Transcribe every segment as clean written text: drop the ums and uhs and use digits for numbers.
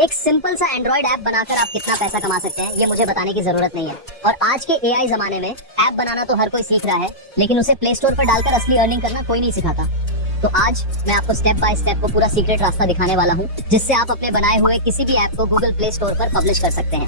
एक सिंपल सा Android app बनाकर आप कितना पैसा कमा सकते हैं ये मुझे बताने की जरूरत नहीं है। और आज के एआई जमाने में ऐप बनाना तो हर कोई सीख रहा है, लेकिन उसे प्ले स्टोर पर डालकर असली अर्निंग करना कोई नहीं सिखाता। तो आज मैं आपको स्टेप बाय स्टेप वो पूरा सीक्रेट रास्ता दिखाने वाला हूँ, जिससे आप अपने बनाए हुए किसी भी ऐप को गूगल प्ले स्टोर पर पब्लिश कर सकते हैं।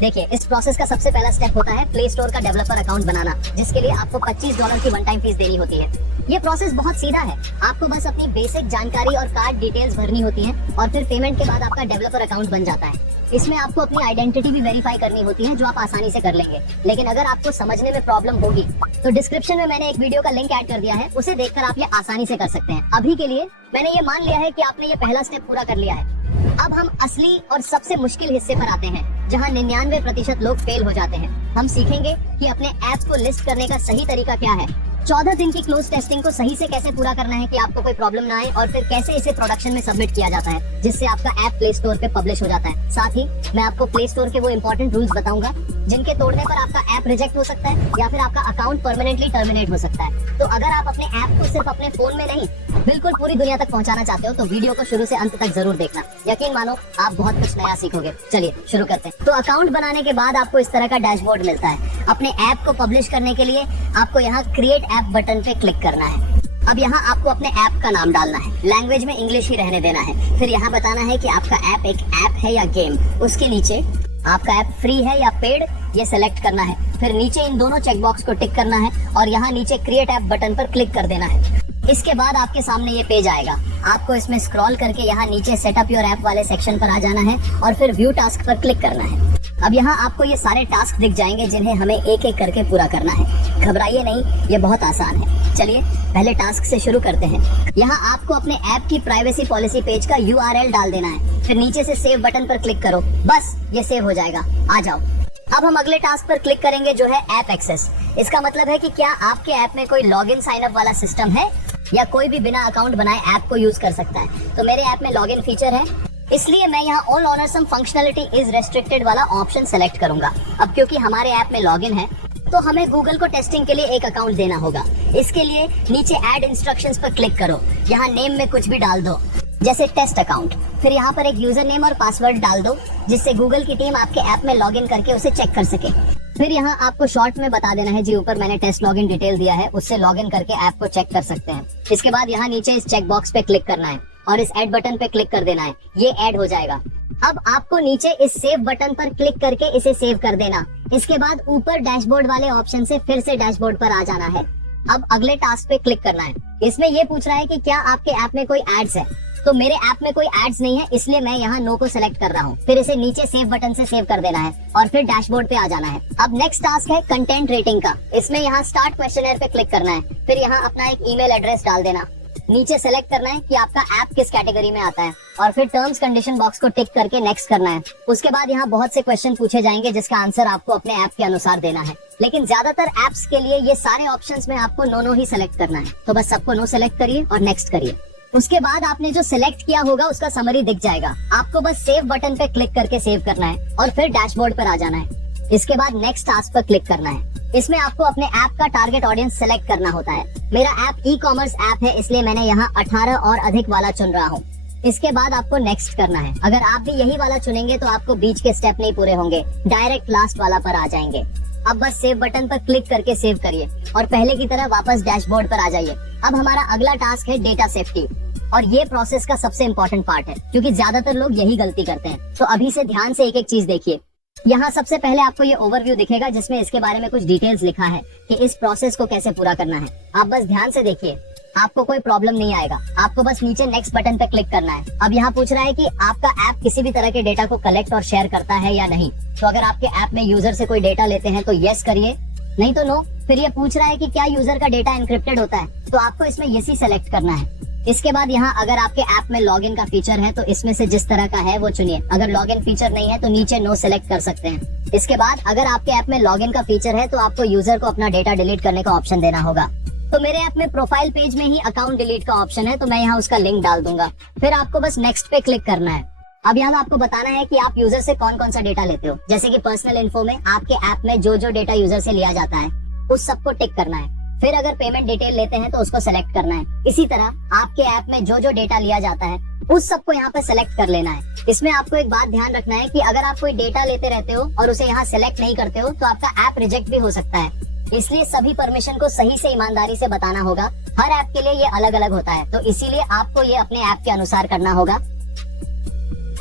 देखिए, इस प्रोसेस का सबसे पहला स्टेप होता है प्ले स्टोर का डेवलपर अकाउंट बनाना, जिसके लिए आपको $25 की वन टाइम फीस देनी होती है। ये प्रोसेस बहुत सीधा है, आपको बस अपनी बेसिक जानकारी और कार्ड डिटेल्स भरनी होती हैं और फिर पेमेंट के बाद आपका डेवलपर अकाउंट बन जाता है। इसमें आपको अपनी आइडेंटिटी भी वेरीफाई करनी होती है, जो आप आसानी से कर लेंगे। लेकिन अगर आपको समझने में प्रॉब्लम होगी तो डिस्क्रिप्शन में मैंने एक वीडियो का लिंक ऐड कर दिया है, उसे देखकर आप ये आसानी से कर सकते हैं। अभी के लिए मैंने ये मान लिया है कि आपने ये पहला स्टेप पूरा कर लिया है। अब हम असली और सबसे मुश्किल हिस्से पर आते हैं, जहां 99% लोग फेल हो जाते हैं। हम सीखेंगे कि अपने ऐप को लिस्ट करने का सही तरीका क्या है, 14 दिन की क्लोज टेस्टिंग को सही से कैसे पूरा करना है कि आपको कोई प्रॉब्लम ना आए, और फिर कैसे इसे प्रोडक्शन में सबमिट किया जाता है, जिससे आपका ऐप प्ले स्टोर पे पब्लिश हो जाता है। साथ ही मैं आपको प्ले स्टोर के वो इंपॉर्टेंट रूल्स बताऊंगा जिनके तोड़ने पर आपका ऐप रिजेक्ट हो सकता है या फिर आपका अकाउंट परमानेंटली टर्मिनेट हो सकता है। तो अगर आप अपने ऐप को सिर्फ अपने फोन में नहीं, बिल्कुल पूरी दुनिया तक पहुंचाना चाहते हो तो वीडियो को शुरू से अंत तक जरूर देखना। यकीन मानो, आप बहुत कुछ नया सीखोगे। चलिए शुरू करते हैं। तो अकाउंट बनाने के बाद आपको इस तरह का डैशबोर्ड मिलता है। अपने ऐप को पब्लिश करने के लिए आपको यहाँ क्रिएट ऐप बटन पे क्लिक करना है। अब यहाँ आपको अपने ऐप का नाम डालना है, लैंग्वेज में इंग्लिश ही रहने देना है। फिर यहाँ बताना है कि आपका ऐप एक ऐप है या गेम। उसके नीचे आपका ऐप फ्री है या पेड, ये सेलेक्ट करना है। फिर नीचे इन दोनों चेकबॉक्स को टिक करना है और यहाँ नीचे क्रिएट ऐप बटन पर क्लिक कर देना है। इसके बाद आपके सामने ये पेज आएगा। आपको इसमें स्क्रॉल करके यहाँ नीचे सेटअप योर ऐप वाले सेक्शन पर आ जाना है और फिर व्यू टास्क पर क्लिक करना है। अब यहाँ आपको ये सारे टास्क दिख जाएंगे जिन्हें हमें एक एक करके पूरा करना है। घबराइए नहीं, ये बहुत आसान है। चलिए पहले टास्क से शुरू करते हैं। यहाँ आपको अपने ऐप की प्राइवेसी पॉलिसी पेज का URL डाल देना है। फिर नीचे से सेव बटन पर क्लिक करो, बस ये सेव हो जाएगा। आ जाओ। अब हम अगले टास्क पर क्लिक करेंगे, जो है ऐप एक्सेस। इसका मतलब है कि क्या आपके ऐप में कोई लॉगिन साइन अप वाला सिस्टम है या कोई भी बिना अकाउंट बनाए ऐप को यूज कर सकता है। तो मेरे ऐप में लॉगिन फीचर है, इसलिए मैं यहाँ all owner some functionality is restricted वाला ऑप्शन सेलेक्ट करूंगा। अब क्योंकि हमारे ऐप में लॉगिन है तो हमें गूगल को टेस्टिंग के लिए एक अकाउंट देना होगा। इसके लिए नीचे ऐड इंस्ट्रक्शंस पर क्लिक करो। यहाँ नेम में कुछ भी डाल दो, जैसे टेस्ट अकाउंट। फिर यहाँ पर एक यूजर नेम और पासवर्ड डाल दो, जिससे गूगल की टीम आपके ऐप में लॉगिन करके उसे चेक कर सके। फिर यहाँ आपको शॉर्ट में बता देना है, जी ऊपर मैंने टेस्ट लॉगिन डिटेल दिया है, उससे लॉगिन करके ऐप को चेक कर सकते हैं। इसके बाद यहाँ नीचे इस चेक बॉक्स पे क्लिक करना है और इस ऐड बटन पे क्लिक कर देना है। ये ऐड हो जाएगा। अब आपको नीचे इस सेव बटन पर क्लिक करके इसे सेव कर देना। इसके बाद ऊपर डैशबोर्ड वाले ऑप्शन से फिर से डैशबोर्ड पर आ जाना है। अब अगले टास्क पे क्लिक करना है। इसमें ये पूछ रहा है कि क्या आपके ऐप में कोई एड्स है। तो मेरे ऐप में कोई एड्स नहीं है, इसलिए मैं यहाँ नो को सिलेक्ट कर रहा हूँ। फिर इसे नीचे सेव बटन से सेव कर देना है और फिर डैशबोर्ड पे आ जाना है। अब नेक्स्ट टास्क है कंटेंट रेटिंग का। इसमें यहाँ स्टार्ट क्वेश्चनर पे क्लिक करना है। फिर यहाँ अपना एक ईमेल एड्रेस डाल देना। नीचे सेलेक्ट करना है कि आपका ऐप किस कैटेगरी में आता है और फिर टर्म्स कंडीशन बॉक्स को टिक करके नेक्स्ट करना है। उसके बाद यहाँ बहुत से क्वेश्चन पूछे जाएंगे जिसका आंसर आपको अपने ऐप के अनुसार देना है। लेकिन ज्यादातर ऐप्स के लिए ये सारे ऑप्शंस में आपको नो ही सेलेक्ट करना है। तो बस सबको नो सेलेक्ट करिए और नेक्स्ट करिए। उसके बाद आपने जो सिलेक्ट किया होगा उसका समरी दिख जाएगा। आपको बस सेव बटन पे क्लिक करके सेव करना है और फिर डैशबोर्ड पर आ जाना है। इसके बाद नेक्स्ट टास्क पर क्लिक करना है। इसमें आपको अपने ऐप का टारगेट ऑडियंस सेलेक्ट करना होता है। मेरा ऐप ई-कॉमर्स ऐप है, इसलिए मैंने यहाँ 18 और अधिक वाला चुन रहा हूँ। इसके बाद आपको नेक्स्ट करना है। अगर आप भी यही वाला चुनेंगे तो आपको बीच के स्टेप नहीं पूरे होंगे, डायरेक्ट लास्ट वाला पर आ जाएंगे। अब बस सेव बटन पर क्लिक करके सेव करिए और पहले की तरह वापस डैशबोर्ड पर आ जाइए। अब हमारा अगला टास्क है डेटा सेफ्टी, और ये प्रोसेस का सबसे इम्पोर्टेंट पार्ट है, क्योंकि ज्यादातर लोग यही गलती करते हैं। तो अभी से ध्यान से एक एक चीज देखिए। यहाँ सबसे पहले आपको ये ओवरव्यू दिखेगा, जिसमें इसके बारे में कुछ डिटेल्स लिखा है कि इस प्रोसेस को कैसे पूरा करना है। आप बस ध्यान से देखिए, आपको कोई प्रॉब्लम नहीं आएगा। आपको बस नीचे नेक्स्ट बटन पे क्लिक करना है। अब यहाँ पूछ रहा है कि आपका ऐप किसी भी तरह के डेटा को कलेक्ट और शेयर करता है या नहीं। तो अगर आपके ऐप में यूजर से कोई डेटा लेते हैं तो यस करिए, नहीं तो नो। फिर ये पूछ रहा है कि क्या यूजर का डेटा एनक्रिप्टेड होता है, तो आपको इसमें यस ही सेलेक्ट करना है। इसके बाद यहाँ अगर आपके ऐप में लॉगिन का फीचर है तो इसमें से जिस तरह का है वो चुनिए। अगर लॉगिन फीचर नहीं है तो नीचे नो सेलेक्ट कर सकते हैं। इसके बाद अगर आपके ऐप में लॉगिन का फीचर है तो आपको यूजर को अपना डेटा डिलीट करने का ऑप्शन देना होगा। तो मेरे ऐप में प्रोफाइल पेज में ही अकाउंट डिलीट का ऑप्शन है, तो मैं यहाँ उसका लिंक डाल दूंगा। फिर आपको बस नेक्स्ट पे क्लिक करना है। अब यहाँ आपको बताना है कि आप यूजर से कौन कौन सा डेटा लेते हो, जैसे कि पर्सनल इन्फो में आपके ऐप में जो जो डेटा यूजर से लिया जाता है उस सबको टिक करना है। फिर अगर पेमेंट डिटेल लेते हैं तो उसको सेलेक्ट करना है। इसी तरह आपके ऐप में जो जो डेटा लिया जाता है उस सबको यहाँ पे सेलेक्ट कर लेना है। इसमें आपको एक बात ध्यान रखना है कि अगर आप कोई डेटा लेते रहते हो और उसे यहाँ सिलेक्ट नहीं करते हो तो आपका ऐप रिजेक्ट भी हो सकता है। इसलिए सभी परमिशन को सही से ईमानदारी से बताना होगा। हर ऐप के लिए ये अलग अलग होता है, तो इसीलिए आपको ये अपने ऐप के अनुसार करना होगा।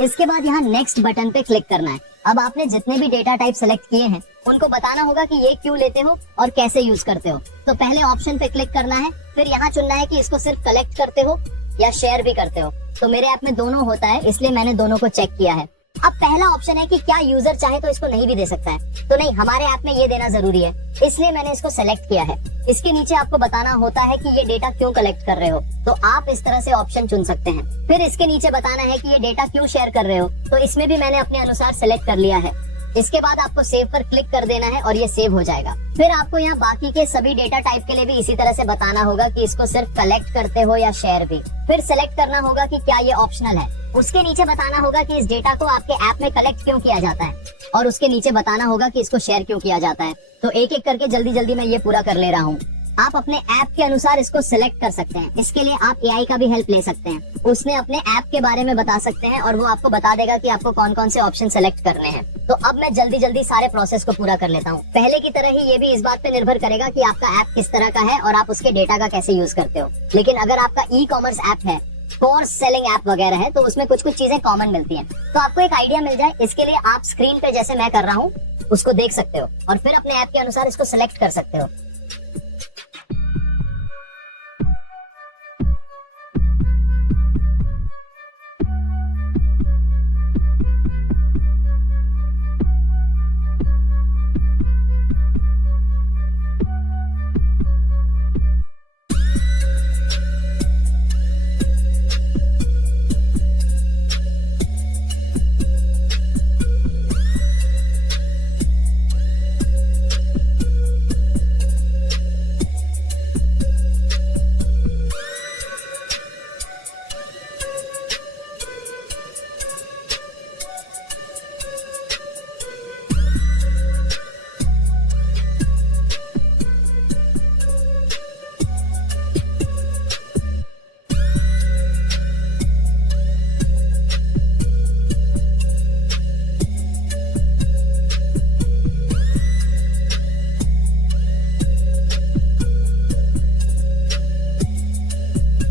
इसके बाद यहाँ नेक्स्ट बटन पे क्लिक करना है। अब आपने जितने भी डेटा टाइप सेलेक्ट किए हैं उनको बताना होगा कि ये क्यों लेते हो और कैसे यूज करते हो। तो पहले ऑप्शन पे क्लिक करना है, फिर यहाँ चुनना है कि इसको सिर्फ कलेक्ट करते हो या शेयर भी करते हो। तो मेरे ऐप में दोनों होता है, इसलिए मैंने दोनों को चेक किया है। अब पहला ऑप्शन है कि क्या यूजर चाहे तो इसको नहीं भी दे सकता है, तो नहीं, हमारे ऐप में ये देना जरूरी है, इसलिए मैंने इसको सेलेक्ट किया है। इसके नीचे आपको बताना होता है कि ये डेटा क्यों कलेक्ट कर रहे हो, तो आप इस तरह से ऑप्शन चुन सकते हैं। फिर इसके नीचे बताना है कि ये डेटा क्यों शेयर कर रहे हो, तो इसमें भी मैंने अपने अनुसार सेलेक्ट कर लिया है। इसके बाद आपको सेव पर क्लिक कर देना है और ये सेव हो जाएगा। फिर आपको यहाँ बाकी के सभी डेटा टाइप के लिए भी इसी तरह से बताना होगा कि इसको सिर्फ कलेक्ट करते हो या शेयर भी। फिर सेलेक्ट करना होगा कि क्या ये ऑप्शनल है। उसके नीचे बताना होगा कि इस डेटा को आपके ऐप में कलेक्ट क्यों किया जाता है और उसके नीचे बताना होगा कि इसको शेयर क्यों किया जाता है। तो एक एक करके जल्दी जल्दी मैं ये पूरा कर ले रहा हूँ। आप अपने ऐप के अनुसार इसको सिलेक्ट कर सकते हैं। इसके लिए आप एआई का भी हेल्प ले सकते हैं। उसने अपने ऐप के बारे में बता सकते हैं और वो आपको बता देगा कि आपको कौन कौन से ऑप्शन सेलेक्ट करने हैं। तो अब मैं जल्दी जल्दी सारे प्रोसेस को पूरा कर लेता हूँ। पहले की तरह ही ये भी इस बात पे निर्भर करेगा कि आपका ऐप किस तरह का है और आप उसके डेटा का कैसे यूज करते हो। लेकिन अगर आपका ई कॉमर्स ऐप है, फॉर सेलिंग ऐप वगैरह है, तो उसमें कुछ कुछ चीजें कॉमन मिलती हैं। तो आपको एक आइडिया मिल जाए, इसके लिए आप स्क्रीन पे जैसे मैं कर रहा हूँ उसको देख सकते हो और फिर अपने ऐप के अनुसार इसको सिलेक्ट कर सकते हो।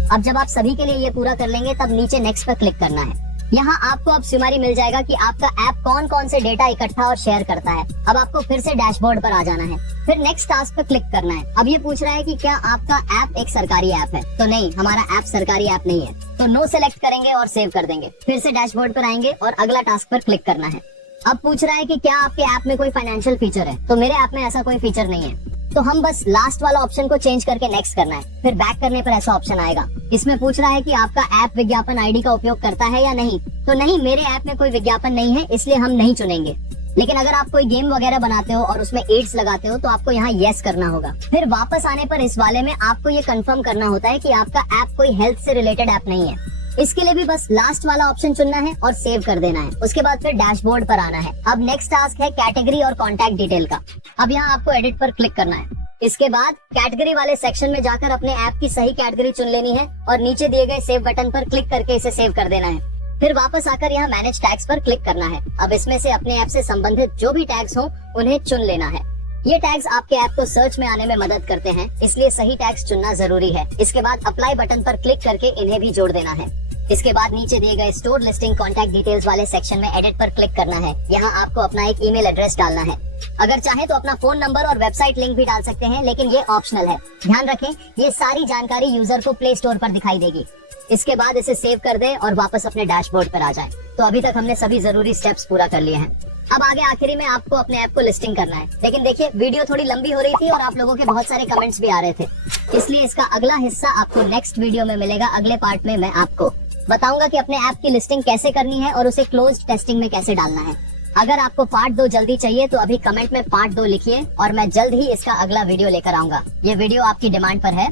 अब जब आप सभी के लिए ये पूरा कर लेंगे तब नीचे नेक्स्ट पर क्लिक करना है। यहाँ आपको अब सुमारी मिल जाएगा कि आपका ऐप कौन कौन से डेटा इकट्ठा और शेयर करता है। अब आपको फिर से डैशबोर्ड पर आ जाना है, फिर नेक्स्ट टास्क पर क्लिक करना है। अब ये पूछ रहा है कि क्या आपका ऐप एक सरकारी ऐप है, तो नहीं, हमारा ऐप सरकारी ऐप नहीं है। तो नो सेलेक्ट करेंगे और सेव कर देंगे। फिर से डैशबोर्ड पर आएंगे और अगला टास्क पर क्लिक करना है। अब पूछ रहा है कि क्या आपके ऐप में कोई फाइनेंशियल फीचर है, तो मेरे ऐप में ऐसा कोई फीचर नहीं है। तो हम बस लास्ट वाला ऑप्शन को चेंज करके नेक्स्ट करना है। फिर बैक करने पर ऐसा ऑप्शन आएगा। इसमें पूछ रहा है कि आपका ऐप विज्ञापन आईडी का उपयोग करता है या नहीं, तो नहीं, मेरे ऐप में कोई विज्ञापन नहीं है, इसलिए हम नहीं चुनेंगे। लेकिन अगर आप कोई गेम वगैरह बनाते हो और उसमें एड्स लगाते हो तो आपको यहाँ यस करना होगा। फिर वापस आने पर इस वाले में आपको ये कंफर्म करना होता है कि आपका ऐप कोई हेल्थ से रिलेटेड ऐप नहीं है। इसके लिए भी बस लास्ट वाला ऑप्शन चुनना है और सेव कर देना है। उसके बाद फिर डैशबोर्ड पर आना है। अब नेक्स्ट टास्क है कैटेगरी और कॉन्टैक्ट डिटेल का। अब यहाँ आपको एडिट पर क्लिक करना है। इसके बाद कैटेगरी वाले सेक्शन में जाकर अपने ऐप की सही कैटेगरी चुन लेनी है और नीचे दिए गए सेव बटन पर क्लिक करके इसे सेव कर देना है। फिर वापस आकर यहाँ मैनेज टैग्स पर क्लिक करना है। अब इसमें से अपने ऐप से संबंधित जो भी टैग्स हो उन्हें चुन लेना है। ये टैग्स आपके ऐप को सर्च में आने में मदद करते हैं, इसलिए सही टैग्स चुनना जरूरी है। इसके बाद अप्लाई बटन पर क्लिक करके इन्हें भी जोड़ देना है। इसके बाद नीचे दिए गए स्टोर लिस्टिंग कॉन्टैक्ट डिटेल्स वाले सेक्शन में एडिट पर क्लिक करना है। यहाँ आपको अपना एक ईमेल एड्रेस डालना है। अगर चाहे तो अपना फोन नंबर और वेबसाइट लिंक भी डाल सकते हैं, लेकिन ये ऑप्शनल है। ध्यान रखें, ये सारी जानकारी यूजर को प्ले स्टोर पर दिखाई देगी। इसके बाद इसे सेव कर दे और वापस अपने डैशबोर्ड पर आ जाए। तो अभी तक हमने सभी जरूरी स्टेप्स पूरा कर लिए हैं। अब आगे आखिरी में आपको अपने ऐप को लिस्टिंग करना है। लेकिन देखिए, वीडियो थोड़ी लंबी हो रही थी और आप लोगों के बहुत सारे कमेंट्स भी आ रहे थे, इसलिए इसका अगला हिस्सा आपको नेक्स्ट वीडियो में मिलेगा। अगले पार्ट में मैं आपको बताऊंगा कि अपने ऐप की लिस्टिंग कैसे करनी है और उसे क्लोज्ड टेस्टिंग में कैसे डालना है। अगर आपको पार्ट 2 जल्दी चाहिए तो अभी कमेंट में पार्ट 2 लिखिए और मैं जल्द ही इसका अगला वीडियो लेकर आऊंगा। ये वीडियो आपकी डिमांड पर है,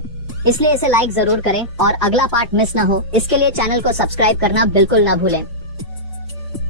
इसलिए इसे लाइक जरूर करें और अगला पार्ट मिस न हो, इसके लिए चैनल को सब्सक्राइब करना बिल्कुल ना भूलें।